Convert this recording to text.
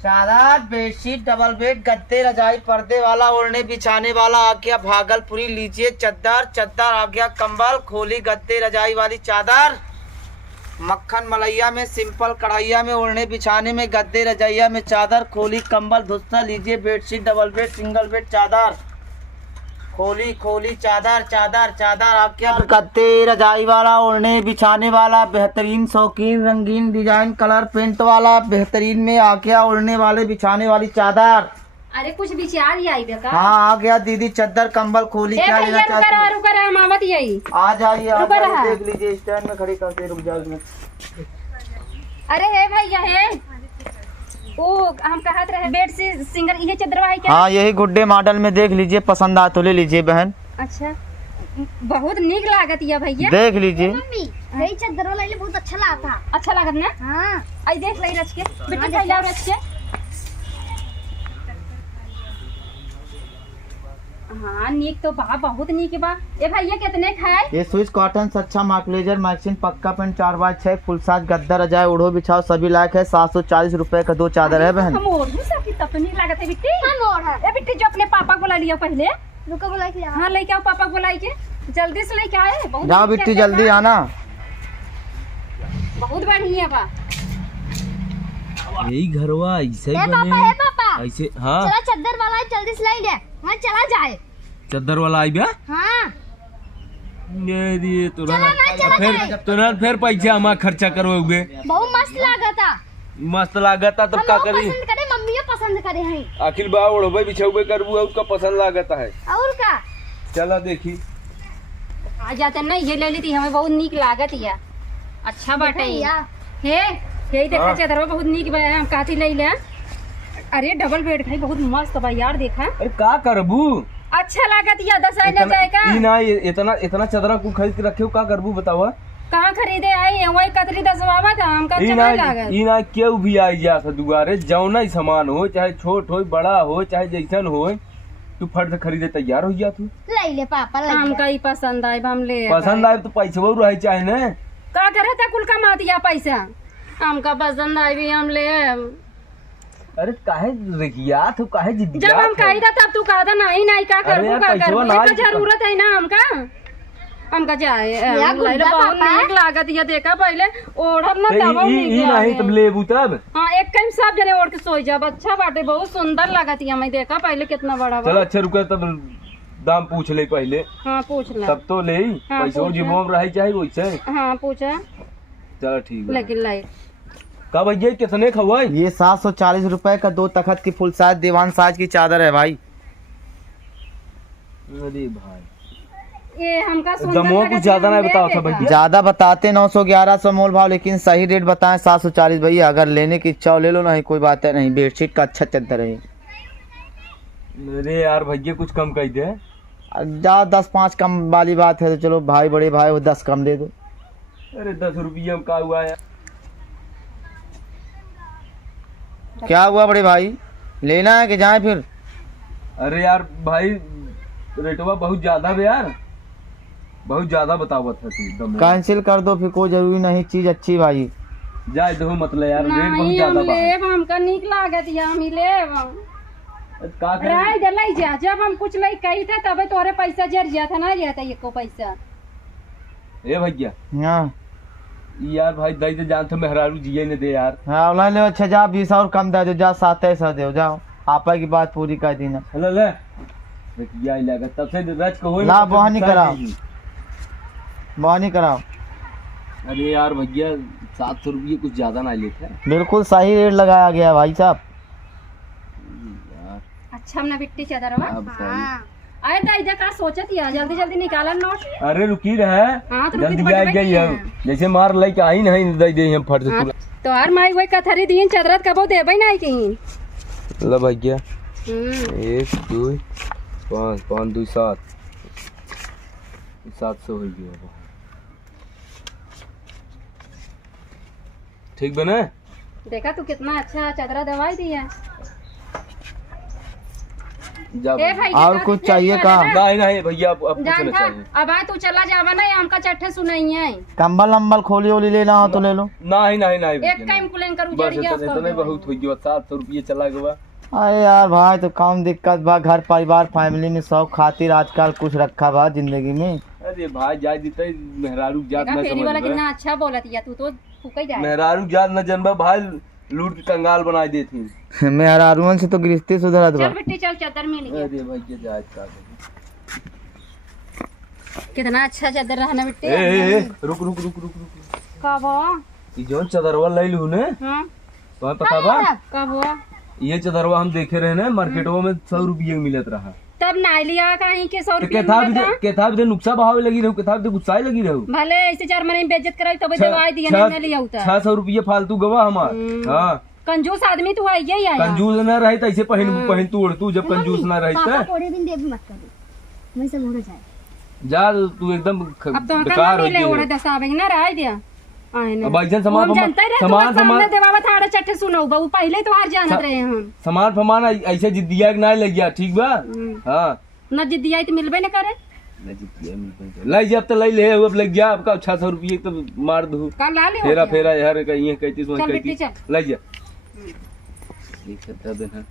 चादर, bedsheet, double bed, गद्दे, रजाई, पर्दे वाला, ओढ़ने बिछाने वाला आ गया भागलपुरी। लीजिए चादर, चादर आ गया कंबल, खोली गद्दे रजाई वाली चादर, मक्खन मलैया में, सिंपल कढ़ाइया में, ओढ़ने बिछाने में, गद्दे रजाइया में चादर, खोली कंबल धुस्सा। लीजिए bedsheet, double bed, single bed चादर, खोली खोली चादर, चादर चादर आ गया गद्दे रजाई वाला, ओढ़ने बिछाने वाला, बेहतरीन शौकीन रंगीन डिजाइन कलर पेंट वाला, बेहतरीन में आ गया ओढ़ने वाले बिछाने वाली चादर। अरे कुछ विचार ही आई बेका। हाँ आ गया दीदी चादर कंबल खोली। क्या लेना चाहती हैं? रुका रहा मामत यही आ जाइए देख लीजिए, स्टैंड में खड़ी करते रुक जाओ। अरे है भैया है वो हम कहत रहे बेड से सिंगल ये चदरवा है क्या? हाँ यही गुड्डे मॉडल में देख लीजिए, पसंद आ तो ले लीजिए बहन। अच्छा बहुत नीक लागत है भैया, देख लीजिए। मम्मी यही चादर वाला बहुत अच्छा लगा। अच्छा लागत ना? हाँ आई देख लई रच के बेटी पहला रच के। हाँ नीक तो बा बहुत नीक बा। ए भैया कितने खाए? ये स्विच कॉटन सच्चा मार्कलेजर मैक्सिन पक्का पेंट 4x6 फुल साइज गद्दा रजाई उड़ो बिछाओ सभी लायक है। 740 रुपए का 2 चादर है बहन। हम और भी सकी तब तो नहीं लागत है बिट्टी। हम और है। ए बिट्टी जो अपने पापा को बुला लिया पहले। रुको बुलाई के। हाँ लेके आओ पापा को बुलाई के जल्दी से लेके आए। बहुत जाओ बिट्टी जल्दी आना। बहुत बढ़िया बा। यही घरवा ऐसे ही पापा है पापा ऐसे। हाँ चला चादर वाला जल्दी से लाई दे। हाँ चला जाए। चादर वाला आई बे। हाँ ये दिए चला तुरंत फिर पैसा हमारा खर्चा करवाओगे। बहुत मस्त लगा था। मस्त लागता तब का करी। पसंद करे मम्मी पसंद करे हैं। आखिर बा उड़बे बिछाऊबे करबू उसका पसंद लागता है। और का चला देखी आ जाते ना ये ले ली थी हमें बहुत नीक लागत है। अच्छा बाटे हे यही देखा चादर बहुत नीक बा। हम कहती ले ले। अरे डबल बेड खाई बहुत मस्त बा यार देखा। अरे का करबू? अच्छा लागत या 10 ले जाएगा। ई ना इतना इतना चादर को खरीद के रखे हो का करबू बतावा। कहाँ खरीदे आई वही कतरी 10 बाबा था हमका अच्छा लागत। ई ना केहू भी आई जा दुआरे जौना ही सामान हो चाहे छोट हो बड़ा हो चाहे जैसन हो तू फट से खरीदे तैयार हो जा। तू ले ले पापा ले हमका ही पसंद आए हम ले पसंद आए तो पैसा रहे चाहे ना का करे था कुल कमा दिया पैसा। हमका पसंद आई भी हम ले। अरे काहे रखिया तू काहे जिद्दी जब हम कही था तब तू कहा था नहीं नहीं का करूँ का करूँ इसका जरूरत है ना हमका जाए बहुत नीक लागत ये देखा पहले ओढ़ब ना तब नहीं तब लेबू तब। हाँ एक टाइम सब जने ओढ़ के सोई जब अच्छा बाटे बहुत सुंदर लागत है। मैं देखा पहले कितना बड़ा चल अच्छा रुका तब दाम पूछ ले पहले। हाँ पूछ ले तब तो ले पैसा जिम्मे रहे चाहे वैसे। हाँ पूछा चल ठीक है। लेकिन लाई का भैया कितने खवाई? ये 740 रुपए का 2 तखत की फुल साइज दीवान साइज की चादर है भाई। अरे भाई ये हमका दमो कुछ ज्यादा नहीं बताओ था भैया। ज्यादा बताते 900-1100 मोल भाव, लेकिन सही रेट बताएं 740 भैया। अगर लेने की इच्छा हो ले लो, नहीं कोई बात है नहीं। बेडशीट का अच्छा चादर है। अरे यार भैया कुछ कम कर दे। जा 10-5 कम वाली बात है तो चलो भाई बड़े भाई वो 10 कम दे दो। अरे 10 रुपया का हुआ है। क्या हुआ बड़े भाई लेना है कि जाए फिर? अरे यार भाई रेटवा बहुत ज्यादा है यार, बहुत ज्यादा बतावत है तू। कैंसिल कर दो फिर, कोई जरूरी नहीं, चीज अच्छी भाई। जाए दो मतलब यार रेट बहुत नहीं ज्यादा हम लेब हमका नीक लागत या हम ही लेब। का करे? राय जलाई जा जब हम कुछ लई कही थे तबे तोरे पैसा जर जा था ना जाता एको पैसा। ए भैया हाँ यार भाई दई तो जानते मेहरारू जिये ने दे यार। हाँ ले लो। अच्छा जा 20 और कम दे दो, जा 2700 दे जाओ। आपा की बात पूरी कर देना। ले ले या लगा तब से रच को होई ला बहानी कराओ बहानी कराओ। अरे यार भैया 700 रुपये कुछ ज्यादा ना लेते हैं। बिल्कुल सही रेट लगाया गया भाई साहब। अच्छा हमने बिट्टी चादर हाँ। आए तो इधर का सोचत या जल्दी जल्दी निकाला नोट। अरे रुकी रहे हाँ, तो जल्दी आ गई हम जैसे मार लई के आई नहीं दे दे हम फट से पूरा। तो हर माई वही कथरी दिन चादरत कबो देबे नहीं कहीं। ला भैया 1 2 5 5 2 7 700 हो गया। ठीक बने? देखा तू कितना अच्छा चादरा दवाई दिया। जा ए भाई और कुछ चाहिए का? नहीं नहीं भैया, अब कुछ जान नहीं था चाहिए। अब आए तू चला जावा ना हमका चट्टे सुनाई है कंबल अम्बल खोली ओली लेना हो तो ले लो। नहीं नहीं नहीं एक टाइम कुलेन कर बस उजड़ गया इतने बहुत हो गया, 700 रुपये चला गया। अरे यार भाई तो कम दिक्कत बा, घर परिवार फैमिली में शौक खातिर आजकल कुछ रखा बा जिंदगी में। अरे भाई जाय देते मेहरारू जात देखा न फेरी वाला समझ कितना अच्छा बोलत या तू तो फुकई जा मेहरारू जात न जनबा भाई, लूट के कंगाल बना देती। मैं हरारुअन से तो गृहस्थी सुधरत बा। चल बेटी चल चादर मिल गया। अरे भाई के जायज का कितना अच्छा चादर रहना बेटी। ए रुक रुक रुक रुक रुक, कब ई जोन चदरवा ले लू ने, हां तुम्हें पता बा? कब ये चदरवा हम देखे रहे ना मार्केटवा में 100 रुपये में मिलत रहा। तब नाई लिया कहीं के 100 तो रुपया केथा भी नुकसा बहावे लगी रहू, केथा भी गुस्साए लगी रहू। भले ऐसे 4 महीने में बेइज्जत कराई तब दवाई दिया नहीं लिया उता 600 रुपये फालतू गवा हमार। हाँ कंजूस आदमी तू आई है कंजूस ना रही तो ऐसे पहन तू उड़ तू, जब कंजूस ना रही पापा तो कोड़े भी दे भी मत कर, मैं सब हो जाए। जा तू एकदम अब तो बेकार हो ले ओड़े गई। दसावे ना राय दिया आने अब ऐसा सामान हम जानते रहे सामान सामने देवावा थाड़ा चट्टे सुनो बहु पहले तो हार जानत रहे हम सामान फमान ऐसे जिद्दिया के ना लग गया, ठीक बा? हाँ न जिद्दी आई तो मिलबे न करे लाई जा, अब तो लै ले, अब लग गया आपका 600 रुपये तो मार दू। का ला ले फेरा फेरा यार कहीं कहती चल बेटी चल लाई जा। एक सत्ता दिन है